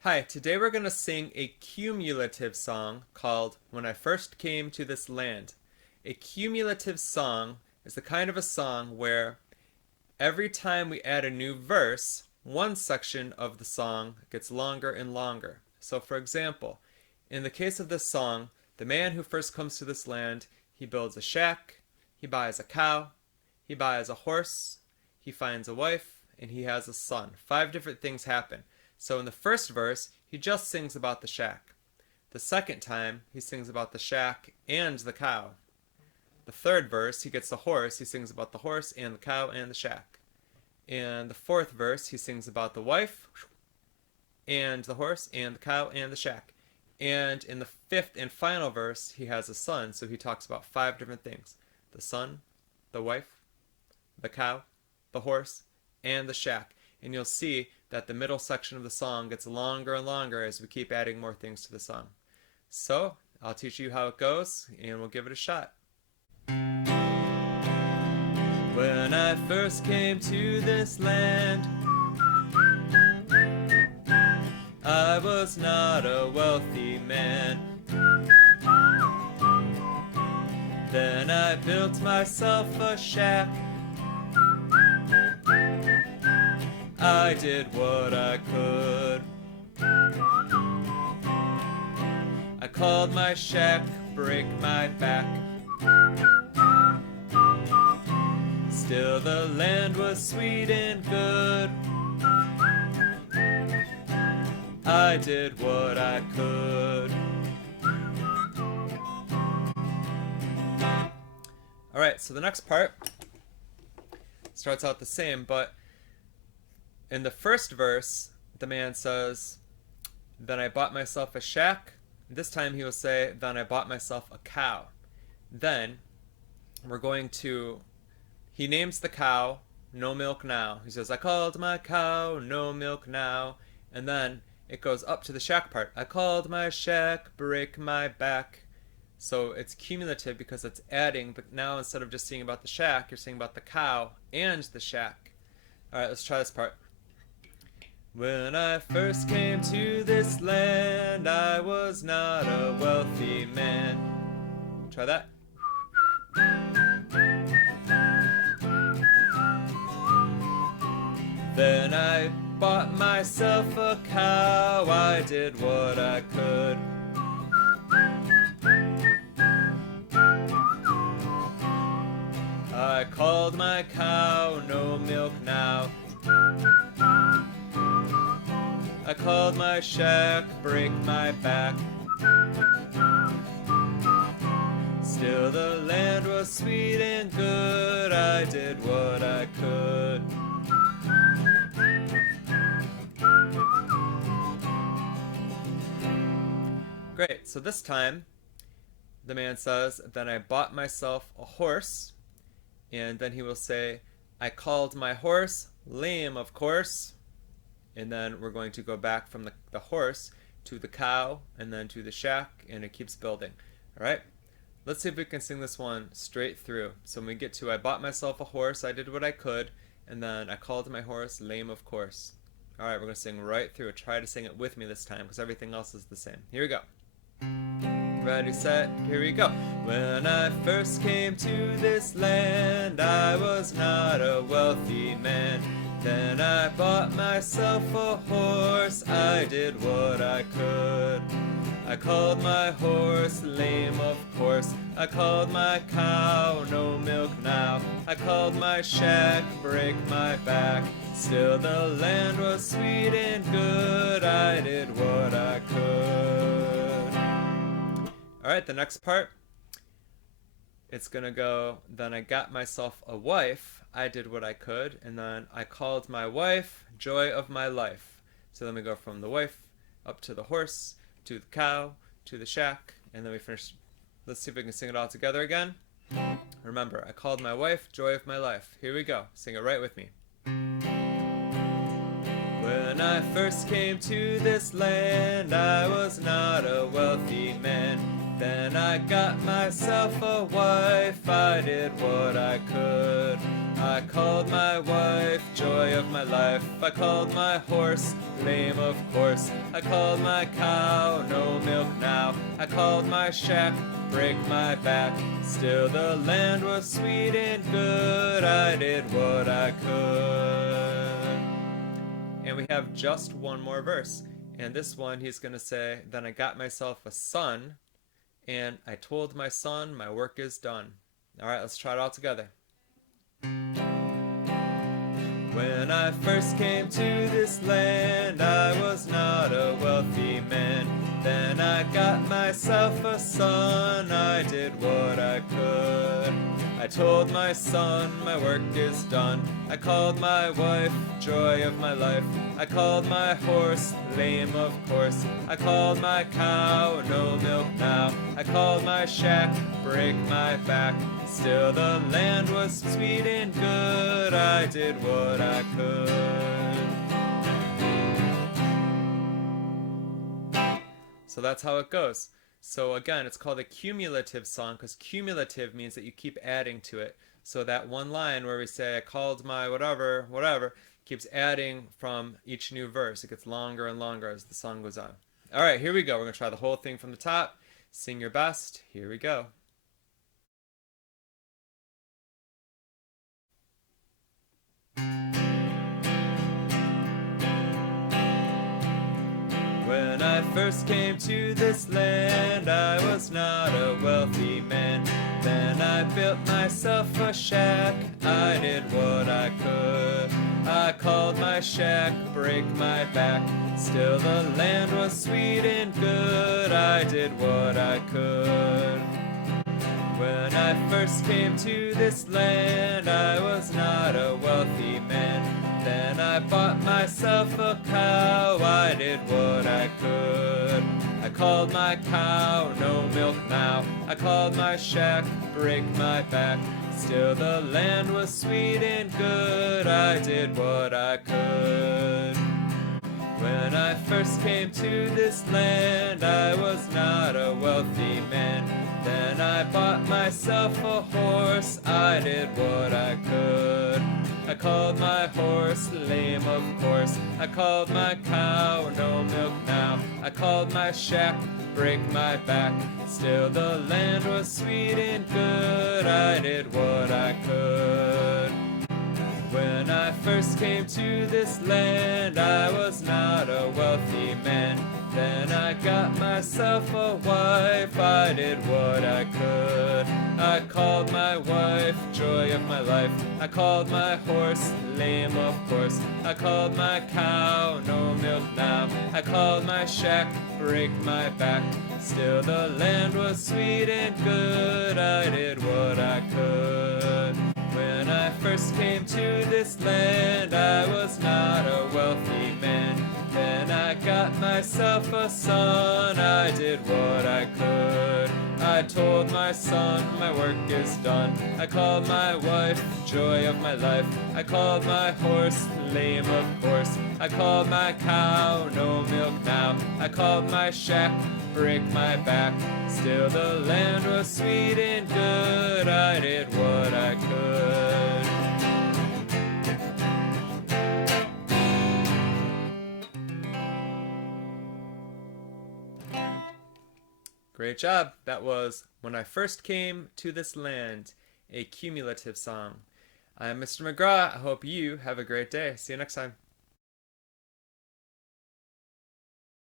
Hi, today we're going to sing a cumulative song called When I First Came to This Land. A cumulative song is the kind of a song where every time we add a new verse, one section of the song gets longer and longer. So for example, in the case of this song, the man who first comes to this land, he builds a shack, he buys a cow, he buys a horse, he finds a wife, and he has a son. 5 different things happen. So in the first verse, he just sings about the shack. The second time, he sings about the shack and the cow. The third verse, he gets the horse, he sings about the horse and the cow and the shack. And the fourth verse, he sings about the wife and the horse and the cow and the shack. And in the fifth and final verse, he has a son, so he talks about 5 different things. The son, the wife, the cow, the horse, and the shack. And you'll see that the middle section of the song gets longer and longer as we keep adding more things to the song. So, I'll teach you how it goes, and we'll give it a shot. When I first came to this land, I was not a wealthy man. Then I built myself a shack. I did what I could. I called my shack Break My Back. Still the land was sweet and good. I did what I could. Alright, so the next part starts out the same, but in the first verse, the man says, "Then I bought myself a shack." This time he will say, "Then I bought myself a cow." Then we're going to, he names the cow, "No Milk Now." He says, "I called my cow, no milk now." And then it goes up to the shack part. "I called my shack, break my back." So it's cumulative because it's adding, but now instead of just singing about the shack, you're singing about the cow and the shack. Alright, let's try this part. When I first came to this land, I was not a wealthy man. Try that. Then I bought myself a cow, I did what I could. I called my cow, no milk now. I called my shack, break my back. Still the land was sweet and good. I did what I could. Great, so this time the man says, "Then I bought myself a horse." And then he will say, "I called my horse lame, of course." And then we're going to go back from the horse to the cow and then to the shack, and it keeps building. Alright, let's see if we can sing this one straight through. So when we get to "I bought myself a horse, I did what I could," and then "I called my horse lame, of course." Alright, we're going to sing right through. Try to sing it with me this time because everything else is the same. Here we go. Ready, set, here we go. When I first came to this land, I was not a wealthy man. Then I bought myself a horse, I did what I could. I called my horse lame, of course. I called my cow, no milk now. I called my shack, break my back. Still the land was sweet and good. I did what I could. Alright, the next part. It's gonna go, "Then I got myself a wife, I did what I could," and then "I called my wife, joy of my life." So then we go from the wife up to the horse, to the cow, to the shack, and then we finish. Let's see if we can sing it all together again. Remember, "I called my wife, joy of my life." Here we go. Sing it right with me. When I first came to this land, I was not a wealthy man. Then I got myself a wife, I did what I could. I called my wife, joy of my life. I called my horse, lame of course. I called my cow, no milk now. I called my shack, break my back. Still the land was sweet and good. I did what I could. And we have just one more verse. And this one he's going to say, then I got myself a son, and I told my son, my work is done. All right, let's try it all together. When I first came to this land, I was not a wealthy man. Then I got myself a son, I did what I could. I told my son, my work is done. I called my wife, joy of my life. I called my horse, lame of course. I called my cow, no milk now. I called my shack, break my back. Still the land was sweet and good. I did what I could. So that's how it goes. So again, it's called a cumulative song because cumulative means that you keep adding to it. So that one line where we say, I called my whatever, whatever, keeps adding from each new verse. It gets longer and longer as the song goes on. All right, here we go. We're going to try the whole thing from the top. Sing your best. Here we go. When I first came to this land, I was not a wealthy man. Then I built myself a shack, I did what I could. I called my shack, break my back. Still the land was sweet and good, I did what I could. When I first came to this land, I was not a wealthy man. Then I bought myself a cow, I did what I could. I called my cow, no milk now. I called my shack, break my back. Still the land was sweet and good, I did what I could. When I first came to this land, I was not a wealthy man. Then I bought myself a horse, I did what I could. I called my horse, lame of course. I called my cow, no milk now. I called my shack, break my back. Still the land was sweet and good, I did what I could. When I first came to this land, I was not a wealthy man. Then I got myself a wife, I did what I could. I called my wife, joy of my life. I called my horse, lame of course. I called my cow, no milk now. I called my shack, break my back. Still the land was sweet and good, I did what I could. When I first came to this land, I was not a wealthy man. Then I got myself a son, I did what I could. I told my son, my work is done. I called my wife, joy of my life. I called my horse, lame of course. I called my cow, no milk now. I called my shack, break my back. Still the land was sweet and good, I did what I could. Great job. That was When I First Came to This Land, a cumulative song. I'm Mr. McGraw. I hope you have a great day. See you next time.